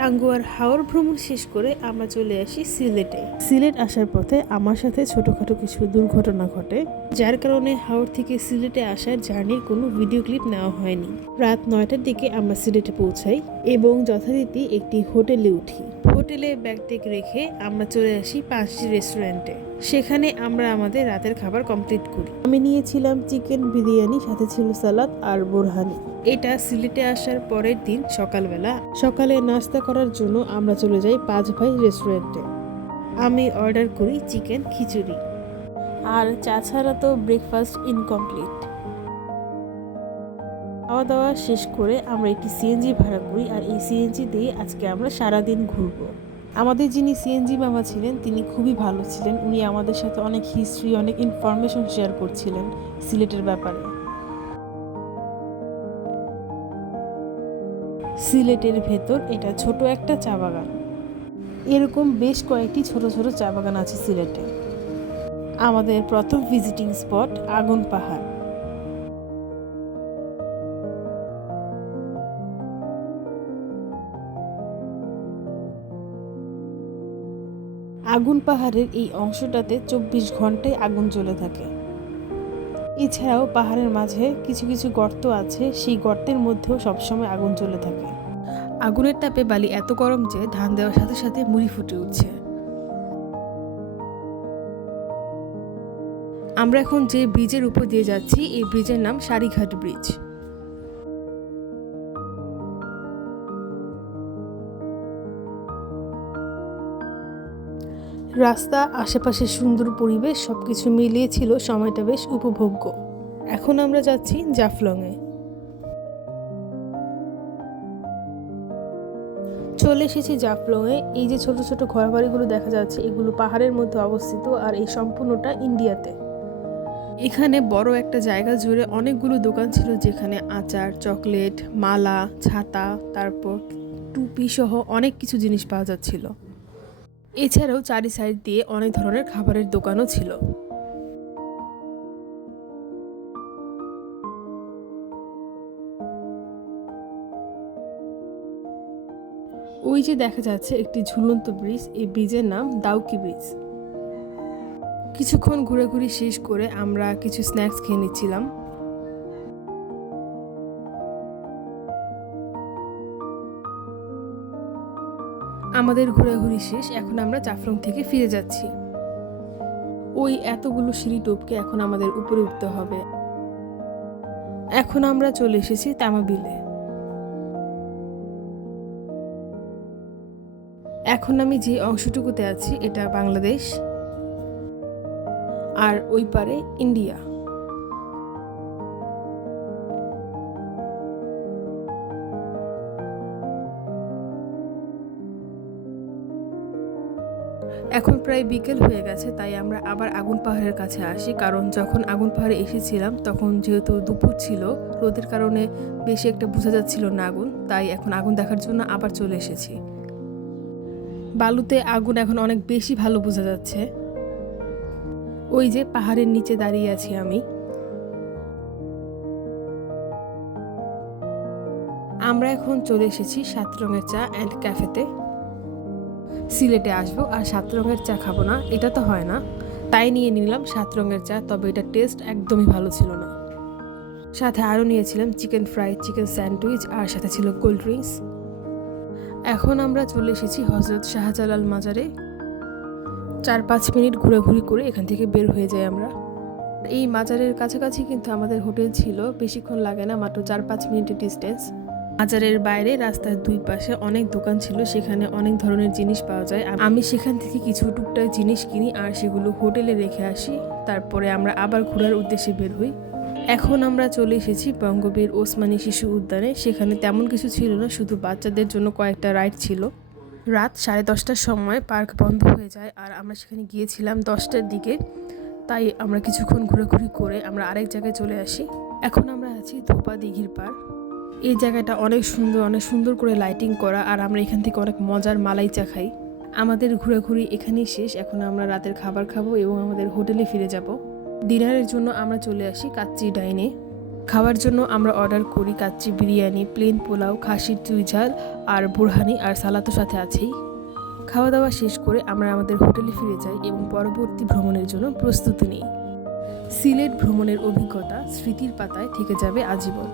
টাঙ্গুয়ার হাওর ভ্রমণ শেষ করে আমরা চলে আসি সিলেটে। সিলেট আসার পথে আমার সাথে ছোটখাটো কিছু দুর্ঘটনা ঘটে, যার কারণে হাওর থেকে সিলেটে আসার জার্নির কোনো ভিডিও ক্লিপ নেওয়া হয়নি। রাত নয়টার দিকে আমরা সিলেটে পৌঁছাই এবং যথারীতি একটি হোটেলে উঠি। হোটেলে ব্যাগ টেক রেখে আমরা চলে আসি পাঁচটি রেস্টুরেন্টে। সেখানে আমরা আমাদের রাতের খাবার কমপ্লিট করি। আমি নিয়েছিলাম চিকেন বিরিয়ানি, সাথে ছিল সালাদ আর বোরহানি। এটা সিলেটে আসার পরের দিন সকালবেলা। সকালে নাস্তা করার জন্য আমরা চলে যাই পাঁচ ভাই রেস্টুরেন্টে। আমি অর্ডার করি চিকেন খিচুড়ি। আর চা ছাড়া তো ব্রেকফাস্ট ইনকমপ্লিট। খাওয়া দাওয়া শেষ করে আমরা একটি সিএনজি ভাড়া করি আর এই সিএনজি দিয়ে আজকে আমরা সারাদিন ঘুরবো। আমাদের যিনি সিএনজি মামা ছিলেন তিনি খুবই ভালো ছিলেন। উনি আমাদের সাথে অনেক হিস্ট্রি অনেক ইনফরমেশন শেয়ার করছিলেন সিলেটের ব্যাপারে। সিলেটের ভেতর এটা ছোট একটা চা বাগান। এরকম বেশ কয়েকটি ছোট ছোট চা বাগান আছে সিলেটে। আমাদের প্রথম ভিজিটিং স্পট আগুন পাহাড়। আগুন পাহাড়ের এই অংশটাতে চব্বিশ ঘন্টায় আগুন জ্বলে থাকে। এছাড়াও পাহাড়ের মাঝে কিছু কিছু গর্ত আছে, সেই গর্তের মধ্যেও সবসময় আগুন জ্বলে থাকে। আগুনের তাপে বালি এত গরম যে ধান দেওয়ার সাথে সাথে মুড়ি ফুটে উঠছে। আমরা এখন যে ব্রিজের উপর দিয়ে যাচ্ছি, এই ব্রিজের নাম সারিঘাট ব্রিজ। রাস্তা আশেপাশে সুন্দর পরিবেশ, সবকিছু মিলিয়ে ছিল সময়টা বেশ উপভোগ্য। এখন আমরা যাচ্ছি জাফলংয়ে। চলে এসেছি জাফলংয়ে। এই যে ছোট ছোট ঘরবাড়িগুলো দেখা যাচ্ছে, এগুলো পাহাড়ের মধ্যে অবস্থিত আর এই সম্পূর্ণটা ইন্ডিয়াতে। এখানে বড় একটা জায়গা জুড়ে অনেকগুলো দোকান ছিল যেখানে আচার, চকলেট, মালা, ছাতা, তারপর টুপি সহ অনেক কিছু জিনিস পাওয়া যাচ্ছিল। এছাড়াও চারি সাইড দিয়ে অনেক ধরনের খাবারের দোকানও ছিল। ওই যে দেখা যাচ্ছে একটি ঝুলন্ত ব্রিজ, এই ব্রিজের নাম দাউকি ব্রিজ। কিছুক্ষণ ঘুরে ঘোরাঘুরি শেষ করে আমরা কিছু স্ন্যাক্স খেয়ে নিচ্ছিলাম। আমাদের ঘোরাঘুরি শেষ, এখন আমরা জাফলং থেকে ফিরে যাচ্ছি। ওই এতগুলো সিঁড়ি টপকে এখন আমাদের উপরে উঠতে হবে। এখন আমরা চলে এসেছি তামাবিলে। এখন আমি যে অংশটুকুতে আছি, এটা বাংলাদেশ, আর ওই পারে ইন্ডিয়া। এখন প্রায় বিকেল হয়ে গেছে, তাই আমরা আবার আগুন পাহাড়ের কাছে আসি। কারণ যখন আগুন পাহাড়ে এসেছিলাম, তখন যেহেতু দুপুর ছিল, রোদের কারণে বেশি একটা বোঝা যাচ্ছিল না আগুন, তাই এখন আগুন দেখার জন্য আবার চলে এসেছি। বালুতে আগুন এখন অনেক বেশি ভালো বোঝা যাচ্ছে। ওই যে পাহাড়ের নিচে দাঁড়িয়ে আছি আমি। আমরা এখন চলে এসেছি সাত রঙের চা অ্যান্ড ক্যাফেতে। সিলেটে আসব আর সাত রঙের চা খাব না, এটা তো হয় না। তাই নিয়ে নিলাম সাত রঙের চা, তবে এটা টেস্ট একদমই ভালো ছিল না। সাথে আরও নিয়েছিলাম চিকেন ফ্রাই, চিকেন স্যান্ডউইচ আর সাথে ছিল কোল্ড ড্রিঙ্কস। এখন আমরা চলে এসেছি হজরত শাহজালাল মাজারে। চার পাঁচ মিনিট ঘোরাঘুরি করে এখান থেকে বের হয়ে যাই আমরা। এই মাজারের কাছাকাছি কিন্তু আমাদের হোটেল ছিল, বেশিক্ষণ লাগে না, মাত্র চার পাঁচ মিনিটের ডিস্টেন্স মাজারের বাইরে রাস্তার দুই পাশে অনেক দোকান ছিল, সেখানে অনেক ধরনের জিনিস পাওয়া যায়। আমি সেখান থেকে কিছু টুকটাক জিনিস কিনি আর সেগুলো হোটেলে রেখে আসি। তারপরে আমরা আবার ঘোরার উদ্দেশ্যে বের হই। এখন আমরা চলে এসেছি বঙ্গবীর ওসমানী শিশু উদ্যানে। সেখানে তেমন কিছু ছিল না, শুধু বাচ্চাদের জন্য কয়েকটা রাইড ছিল। রাত সাড়ে দশটার সময় পার্ক বন্ধ হয়ে যায় আর আমরা সেখানে গিয়েছিলাম দশটার দিকে। তাই আমরা কিছুক্ষণ ঘোরাঘুরি করে আমরা আরেক জায়গায় চলে আসি। এখন আমরা আছি ধোপা দিঘির পার এই জায়গাটা অনেক সুন্দর অনেক সুন্দর করে লাইটিং করা আর আমরা এখান থেকে অনেক মজার মালাই চা খাই। আমাদের ঘোরাঘুরি এখানেই শেষ, এখন আমরা রাতের খাবার খাব এবং আমাদের হোটেলে ফিরে যাব। ডিনারের জন্য আমরা চলে আসি কাচ্চি ডাইনে। খাওয়ার জন্য আমরা অর্ডার করি কাচ্চি বিরিয়ানি প্লেন পোলাও, খাসির চুই ঝাল আর বুরহানি আর সালাদ তো সাথে আছেই। খাওয়া দাওয়া শেষ করে আমরা আমাদের হোটেলে ফিরে যাই এবং পরবর্তী ভ্রমণের জন্য প্রস্তুতি নিই। সিলেট ভ্রমণের অভিজ্ঞতা স্মৃতির পাতায় থেকে যাবে আজীবন।